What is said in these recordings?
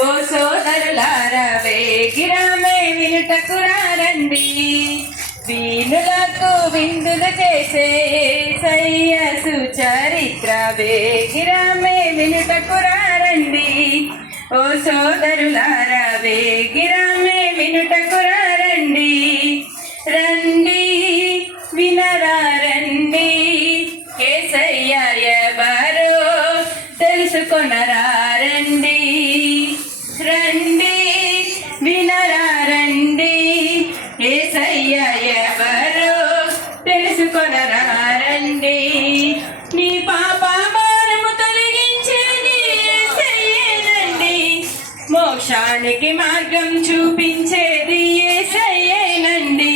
ఓ సోదరులారా వేగిరామే వినుటకు రండి, వీణులకు విందులు చేసే యేసయ్య సుచరిత్ర వేగిరామే వినుటకు రండి. ఓ సోదరులారా వేగిరామే వినుటకు రండి, రండి వినరా రండి, యేసయ్య ఎవరో తెలుసుకొనరా రండి, రండి వినరా రండి, యేసయ్య ఎవరో తెలుసుకొనరా రండి. నీ పాప భారము తొలగించేది యేసయ్యేనండి, మోక్షానికి మార్గం చూపించేది యేసయ్యేనండి.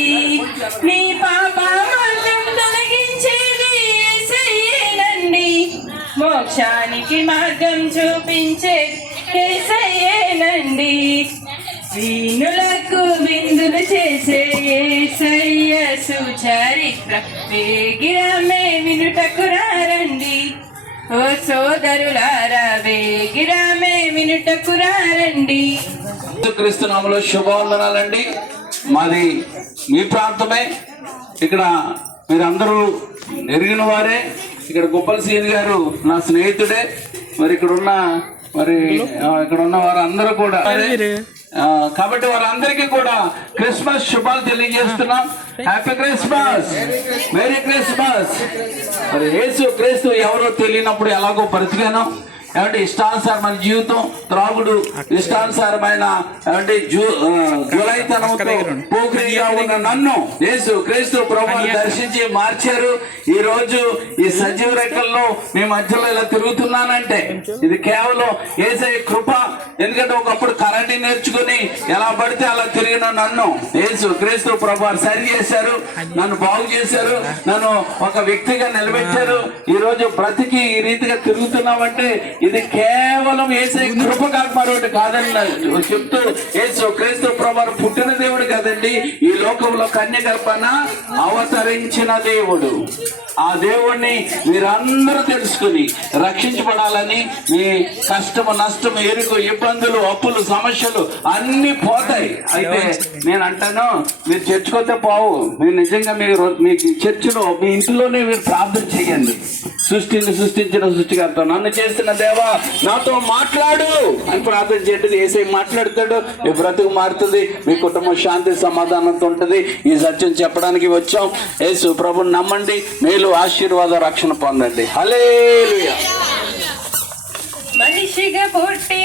నీ పాప మార్గం తొలగించేది యేసయ్యేనండి, మోక్షానికి మార్గం చూపించేది యేసయ్యేనండి. వీణులకు విందులు చేసే యేసయ్య సుచరిత్ర వేగిరామే వినుటకు రండి. ఓ సోదరులారా వేగిరామే వినుటకు రండి. క్రీస్తు నామములో శుభవందనాలండి. మాది మీ ప్రాంతమే, ఇక్కడ మీరందరూ ఎరిగిన వారే. ఇక్కడ గుప్పల సీని గారు నా స్నేహితుడే. మరి ఇక్కడ ఉన్న వారందరూ కూడా కాబట్టి వారందరికీ కూడా క్రిస్మస్ శుభాలు తెలియజేస్తున్నాం. Happy Christmas, merry Christmas. మరి యేసు క్రీస్తు ఎవరో తెలియనప్పుడు ఎలాగో బ్రతికాను. ఏమంటే ఇష్టానుసారమైన జీవితం, త్రాగుడు, ఇష్టానుసారమైన ఏమంటే జులైతనంతో పోకిరిగా ఉన్న నన్ను యేసు క్రీస్తు ప్రభువుని దర్శించి మార్చారు. ఈ రోజు ఈ సజీవ రెక్కల్లో మీ మధ్యలో ఇలా తిరుగుతున్నానంటే ఇది కేవలం యేసయ్య కృప. ఎందుకంటే ఒకప్పుడు కరాటే నేర్చుకుని ఎలా పడితే అలా తిరిగిన నన్ను యేసు క్రీస్తు ప్రభువు సరి చేశారు, నన్ను బాగు చేశారు, నన్ను ఒక వ్యక్తిగా నిలబెట్టారు. ఈ రోజు బ్రతికి ఈ రీతిగా తిరుగుతున్నామంటే ఇది కేవలం యేసయ్య కృప కాక మరొకటి కాదని చెప్తూ, యేసు క్రీస్తు ప్రభువు పుట్టిన దేవుడు కదండి, ఈ లోకంలో కన్యగర్భన అవతరించిన దేవుడు. ఆ దేవుణ్ణి మీరందరూ తెలుసుకుని రక్షించబడాలని, మీ కష్టము, నష్టము, ఎరుకు, ఇబ్బందులు, అప్పులు, సమస్యలు అన్ని పోతాయి. అయితే నేను అంటాను, మీరు చర్చకొస్తే పోవు. మీరు నిజంగా మీ చర్చిలో మీ ఇంట్లోనే మీరు ప్రార్థన చేయండి. సృష్టిని సృష్టించిన సృష్టికర్త, నన్ను చేసిన దేవా నాతో మాట్లాడు అని ప్రార్థన చేయండి. యేసయ్య మాట్లాడతాడు, మీ బ్రతుకు మారుతుంది, మీ కుటుంబం శాంతి సమాధానంతో ఉంటుంది. ఈ సత్యం చెప్పడానికి వచ్చాం. యేసు ప్రభుని నమ్మండి, మేలు, ఆశీర్వాద, రక్షణ పొందండి. హల్లెలూయా. మనిషిగా పుట్టి